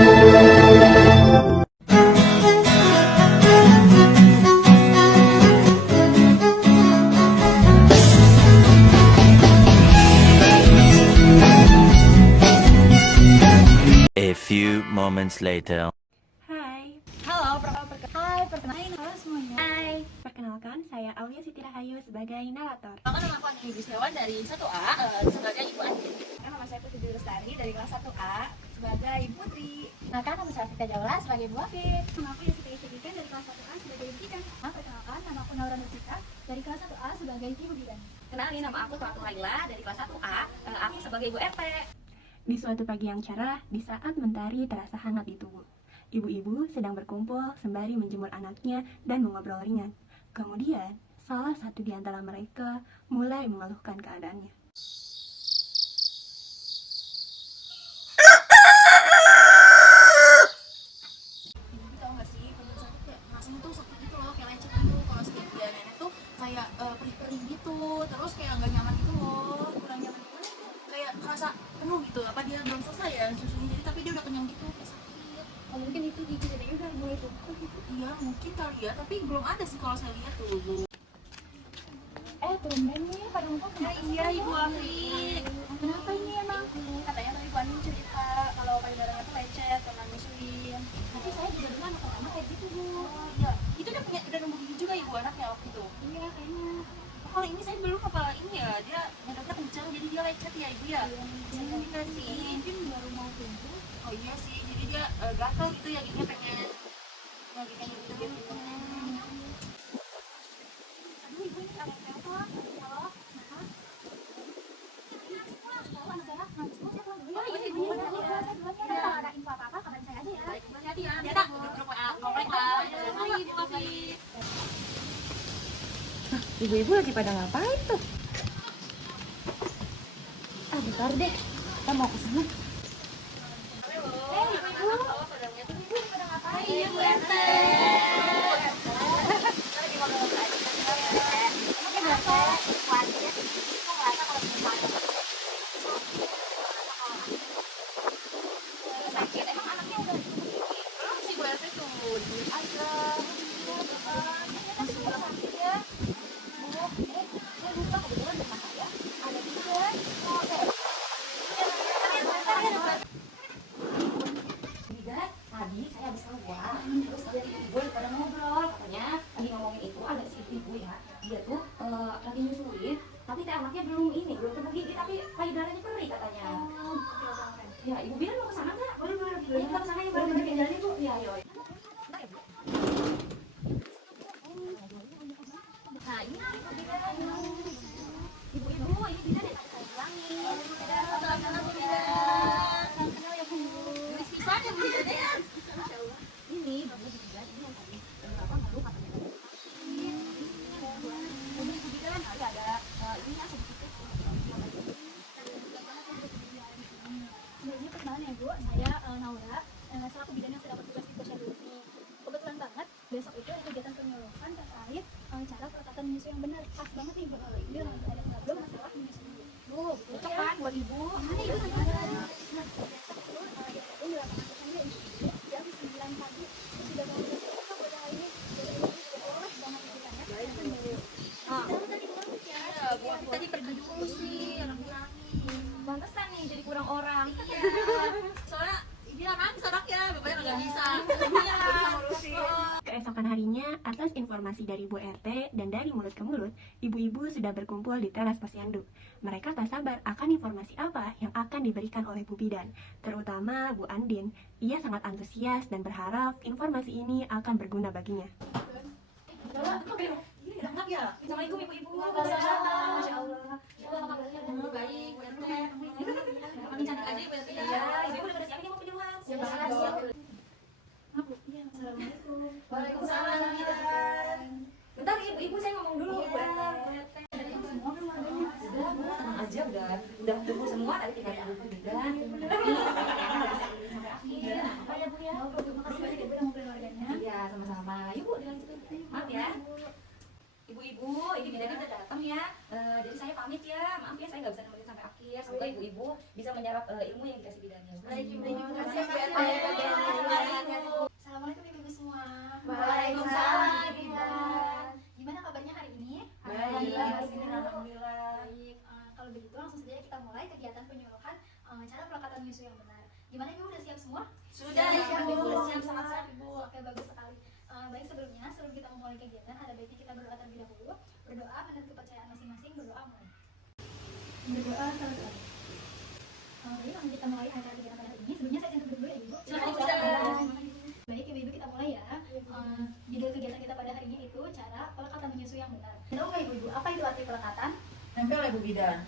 A few moments later. Hai, Perkenalkan, halo semuanya. hai. Perkenalkan, saya Aulia Siti Rahayu sebagai narator. Nama aku Ani Gustiawan dari 1A sebagai Ibu Andin. Nama saya Putri Dwi Lestari dari kelas 1A sebagai Putri. Perkenalkan, nama saya Fika Jaula sebagai Bu Afif. Nama aku Yasita Istiqan dari kelas 1A sebagai Ibu Tika. Perkenalkan, nama aku Naura Nursika dari kelas 1A sebagai Ibu Bidan. Kenalin, nama aku Ratu Laila dari kelas 1A. Aku sebagai Ibu RT. Di suatu pagi yang cerah, di saat mentari terasa hangat di tubuh, ibu-ibu sedang berkumpul sembari menjemur anaknya dan mengobrol ringan. Kemudian, salah satu di antara mereka mulai mengeluhkan keadaannya. Ibu tau gak sih, pada saat itu kayak rasanya tuh sakit gitu loh, kayak lecet gitu. Kalau setiap dia nenek tuh kayak perih-perih gitu, terus kayak nggak nyaman gitu loh, kurang nyaman gitu. Kayak kerasa penuh gitu. Apa dia belum selesai ya susunya, jadi tapi dia udah kenyang gitu, kayak sakit. Oh, mungkin itu gigi jadinya udah mulai tumbuh gitu. Iya mungkin kali ya, tapi belum ada sih kalau saya lihat tuh. Tumben nih pada ngumpul. Iya Ibu Afif. Kenapa ini emang? Katanya tadi Bu Andin cerita kalau payudaranya tuh lecet karena nyusuin. Tapi saya juga dulu anak kayak gitu, Bu. Iya, itu udah nunggu gigi juga Ibu anaknya waktu itu. Iya, kayaknya. Kalau ini saya belum apa ini ya, dia nyedotnya kencang jadi dia lecet ya Ibu ya. Bisa jadi nggak sih? Mungkin baru mau tumbuh. Oh iya sih, jadi dia gatal gitu ya, giginya pengen lagi kayak gitu gitu. Aduh, Ibu ini ada telepon. Halo? Kenapa? Oh, anak saya nangis terus ya, pulang dulu ya. Oh, iya, Ibu. Iya, saya duluan ya. Kalau ada info apa-apa, kabarin saya aja ya. Baik, jadi ya. Ya tak, grup WA komplek lah. Hai Ibu Afif. Ibu-ibu lagi pada ngapain tuh? Bentar deh, kita mau ke sana. Iya Bu RT. Sakit, emang anaknya udah Belum sih Bu RT tuh, duit aja. masih sakit ya. Saya lupa kebetulan di rumah saya ada juga. Oh, Bidan, tadi saya habis keluar, terus ada ibu pada ngobrol, katanya lagi ngomongin itu ada si ibu ya, dia tuh lagi nyusuin, tapi teh anaknya belum tumbuh gigi, tapi payudaranya perih katanya. Ya, Ibu Bidan mau ke sana nggak? Boleh. Ayo kita ke sana ya, boleh bikin jalan Ibu. Iya, ayo. Bentar ya, Bu. Nah, ini Ibu Bidan. Ibu-ibu, ini Bidan yang tadi saya bilangin. Kenal ya, Bu. Bisa aja Bu Bidan. Ini bagus juga, ini yang tadi Bapak nggak lupa katanya. Ibu Bidan, ada ini ya sedikit. Sebenarnya perkenalan ya Bu, saya Naura, selaku bidan yang sedang bertugas di posyandu ini. Kebetulan banget besok itu ada kegiatan penyuluhan terkait cara pelekatan menyusu yang benar. Pas banget nih Bu, ini ada problem masalah menyusui. Bu, cocok kan buat Ibu? Mana Ibu sama nah, besok itu itu dilakukan kesannya jam 9 pagi. Sudah mau besok buat hari ini. Jadi Ibu juga boleh banget ikutannya. Baik Bu. Tadi bagus ya. Bu, tadi pergi dulu sih, nangis. Pantesan nih jadi kurang orang. Iya, soalnya dia nangis anaknya, bapaknya nggak bisa. Keesokan harinya, atas informasi dari Bu RT dan dari mulut ke mulut, ibu-ibu sudah berkumpul di teras posyandu. Mereka tak sabar akan informasi apa yang akan diberikan oleh Bu Bidan, terutama Bu Andin. Ia sangat antusias dan berharap informasi ini akan berguna baginya. Enak ya? Assalamualaikum ibu-ibu. Waalaikumsalam. Masya Allah. Baik, Bu RT. Makin cantik aja ibu ya. Iya, ibu udah pada siap ini mau penyuluhan. Siap. Iya, assalamualaikum. Waalaikumsalam. Bentar ibu saya ngomong dulu. Bu RT. Semua belum ada. Udah, Bu, tenang aja udah kumpul semua, tadi tinggal tunggu Bu Bidan. Ini sampai akhir. Apa ya Bu ya? Terima kasih banyak Ibu udah ngumpulin warganya. Iya, sama-sama. Yuk Bu, dilanjutin. Maaf ya. Ibu-ibu, ini bidannya udah datang ya. Jadi saya pamit ya. Maaf ya, saya nggak bisa nemenin sampai akhir. Semoga ibu-ibu bisa menyerap ilmu yang dikasih bidannya. Baik, Ibu. Terima Terima kasih Bu RT. Gimana Ibu, udah siap semua? Sudah, siap, Ibu. Ibu. Siap, sangat siap, Ibu. Oke, bagus sekali. Baik, sebelumnya sebelum kita memulai kegiatan, ada baiknya kita berdoa terlebih dahulu. Berdoa menurut kepercayaan masing-masing. Berdoa mulai. Berdoa selesai. Baik, langsung kita mulai acara kegiatan pada hari ini. Sebelumnya saya centang dulu ya Ibu. Silakan. Baik Ibu-ibu, kita mulai ya. Judul kegiatan kita pada hari ini itu cara pelekatan menyusui yang benar. Tahu nggak Ibu-ibu apa itu arti pelekatan? Nempel ya Bu Bidan.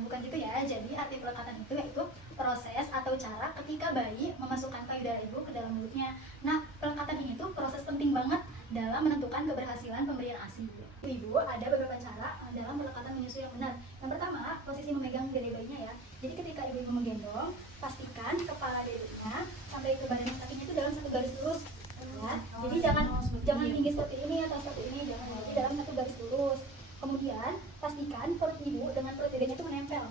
Bukan gitu ya. Jadi arti pelekatan itu yaitu proses atau cara ketika bayi memasukkan payudara ibu ke dalam mulutnya. Nah, pelekatan ini tuh proses penting banget dalam menentukan keberhasilan pemberian ASI. Ibu, ada beberapa cara dalam pelekatan menyusui yang benar. Yang pertama, posisi memegang dede bayinya ya. Jadi ketika ibu-ibu menggendong, pastikan kepala dedenya sampai ke badan kakinya itu dalam satu garis lurus. Ya. Jadi jangan tinggi seperti ini atau seperti ini, jangan. Jadi dalam satu garis lurus. Kemudian pastikan perut ibu dengan perut dedenya itu menempel.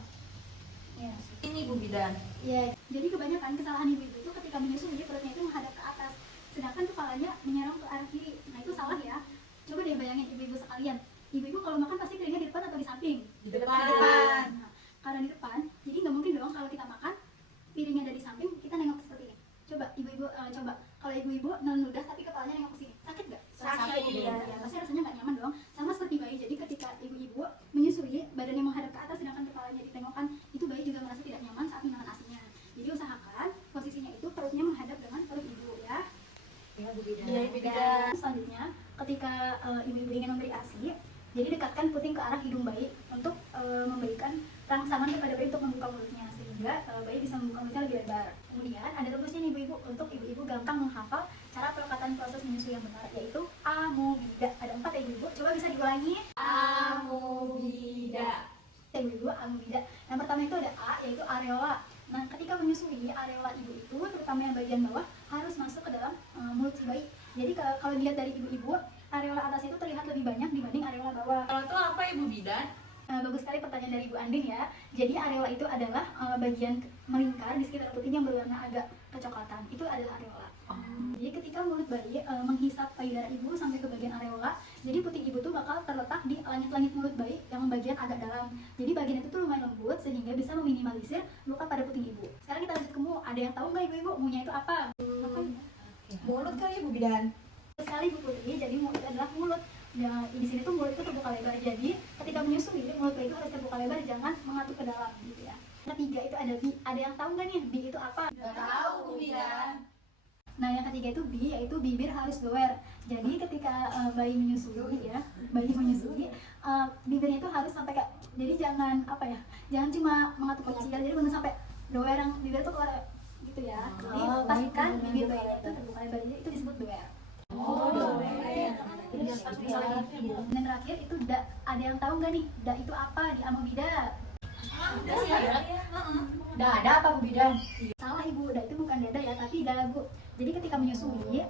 Ya. Ini Bu Bidan. Ya, jadi kebanyakan kesalahan ibu itu ketika menyusui perutnya itu menghadap ke atas, sedangkan kepalanya menyerong ke arah kiri. Nah itu salah ya. Coba deh bayangin ibu-ibu sekalian. Ibu-ibu kalau makan pasti piringnya di depan atau di samping? Di depan. Nah, karena di depan, jadi nggak mungkin dong kalau kita makan piringnya ada di samping kita nengok seperti ini. Coba ibu-ibu coba kalau ibu-ibu meludah tapi kepalanya nengok ke sini, sakit nggak? Sakit. Ya, pasti rasanya nggak nyaman dong. Sama seperti bayi. Jadi ketika ibu-ibu menyusui, badannya menghadap ke atas sedangkan kepalanya ditengokkan, itu bayi juga merasa tidak nyaman saat menahan asinya. Jadi usahakan posisinya itu perutnya menghadap dengan perut ibu ya. Iya Bu Bidan. Iya, Ibu Bidan. Selanjutnya, ketika ibu-ibu ingin memberi ASI, jadi dekatkan puting ke arah hidung bayi untuk memberikan rangsangan kepada bayi untuk membuka mulutnya sehingga bayi bisa membuka mulutnya lebih lebar. Kemudian ada rumusnya nih ibu-ibu untuk ibu-ibu gampang menghafal cara pelekatan proses menyusui yang benar, yaitu amubida. Ada 4 ya ibu-ibu. Coba bisa diulangi. Amubida. Ibu-ibu, amubida. Yang pertama itu ada A, yaitu areola. Nah, ketika menyusui, areola ibu itu, terutama yang bagian bawah, harus masuk ke dalam mulut si bayi. Jadi kalau dilihat dari ibu-ibu, areola atas itu terlihat lebih banyak dibanding areola bawah. Kalau itu apa Ibu Bidan? Bagus sekali pertanyaan dari Ibu Andin ya. Jadi areola itu adalah bagian melingkar di sekitar puting yang berwarna agak kecoklatan. Itu adalah areola. Jadi ketika mulut bayi menghisap payudara ibu sampai ke bagian areola, jadi puting ibu tuh bakal terletak di langit-langit mulut bayi yang bagian agak dalam. Jadi bagian itu tuh lumayan lembut sehingga bisa meminimalisir luka pada puting ibu. Sekarang kita lanjut ke mu. Ada yang tahu nggak ibu-ibu munya itu apa? Mulut kali ya Bu Bidan. Sekali Bu Putri, jadi mulut adalah mulut. Nah, di sini tuh mulut itu terbuka lebar. Jadi ketika menyusui, mulut bayi itu harus terbuka lebar, jangan mengatuk ke dalam gitu ya. Ketiga itu ada bi. Ada yang tahu nggak nih bi itu apa? Nggak tahu Bu Bidan. Nah, yang ketiga itu bi, yaitu bibir harus doer. Jadi ketika bayi menyusui ya, bibirnya itu harus sampai kayak, jadi jangan apa ya, jangan cuma mengatuk kecil, jadi benar sampai doer yang bibir itu keluar gitu ya. Jadi pastikan bibir bayinya itu terbuka lebar, jadi itu disebut doer. doer. Dan terakhir itu da. Ada yang tahu nggak nih, da itu apa di amobida? Dada apa Bu Bidan? Salah ibu, da itu bukan dada ya, tapi dagu. Jadi ketika menyusui,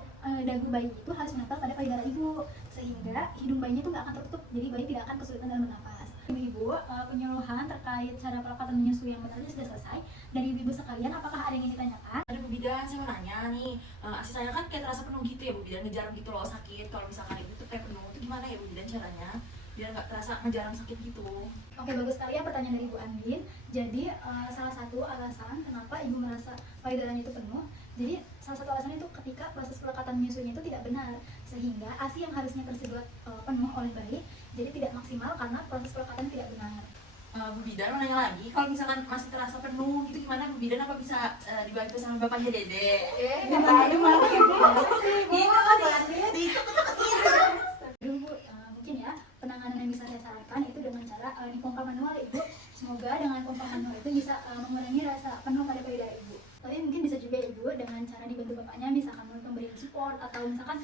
dagu bayi itu harus menempel pada payudara ibu sehingga hidung bayinya itu nggak akan tertutup, jadi bayi tidak akan kesulitan dalam bernafas. Ibu-ibu, penyuluhan terkait cara pelekatan menyusui yang benar sudah selesai. Dari ibu-ibu sekalian, apakah ada yang ingin ditanyakan? Ada Bu Bidan, saya mau nanya nih. ASI saya kan kayak terasa penuh gitu ya Bu Bidan, ngejarang gitu loh sakit. Kalau misalkan ibu tuh kayak penuh, itu gimana ya Bu Bidan caranya? Biar nggak terasa ngejarang sakit gitu. Oke, bagus sekali ya pertanyaan dari Ibu Andin. Jadi salah satu alasan kenapa ibu merasa payudaranya itu penuh, jadi salah satu alasannya itu ketika proses pelekatan menyusuinya itu tidak benar, sehingga ASI yang harusnya tersedot penuh oleh bayi jadi tidak maksimal karena proses pelekatan tidak benar. Bu Bidan mau nanya lagi, kalau misalkan masih terasa penuh gitu gimana Bu Bidan, apa bisa dibantu sama bapaknya Dede? Aduh Bu, mungkin ya penanganan yang bisa saya sarankan itu dengan cara dipompa manual ya Ibu. Semoga dengan pompa manual itu bisa mengurangi rasa penuh pada payudara Ibu. Tapi mungkin bisa juga Ibu dengan cara dibantu bapaknya, misalkan melalui pemberian support atau misalkan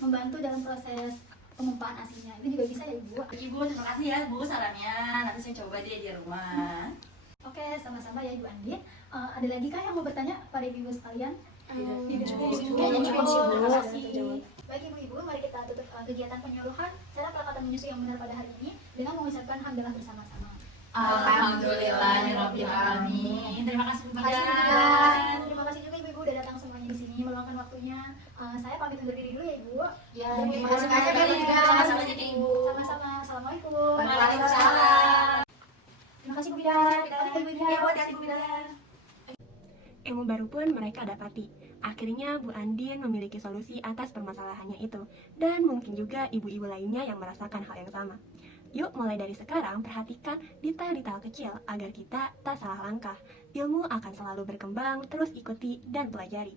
membantu dalam proses pengumpahan ASINya, itu juga bisa ya Ibu. Ibu, terima kasih ya Bu sarannya, nanti saya coba deh di rumah. Oke, sama-sama ya Ibu Andin. Ada lagi kah yang mau bertanya pada ibu sekalian? Tidak cukup. Terima kasih. Baik ibu-ibu, mari kita tutup kegiatan penyuluhan cara pelekatan menyusui yang benar pada hari ini dengan mengucapkan hamdalah bersama-sama. Alhamdulillahirabbil alamin. Terima kasih Bu Terima kasih, Bidan. terima kasih juga ibu-ibu udah datang semuanya di sini meluangkan waktunya. Saya pamit undur diri dulu ya Ibu. Ya, terima kasih banyak banyak, juga. Ibu. Sama-sama jadi Ibu. Sama-sama. Assalamualaikum. Waalaikumsalam. Terima kasih Bu Bidan. Terima kasih Bu Bidan. Ya, Bu, hati-hati Bu Bidan. Ilmu ilmu baru pun mereka dapati. Akhirnya Bu Andin memiliki solusi atas permasalahannya itu, dan mungkin juga ibu-ibu lainnya yang merasakan hal yang sama. Yuk mulai dari sekarang perhatikan detail-detail kecil agar kita tak salah langkah. Ilmu akan selalu berkembang, terus ikuti dan pelajari.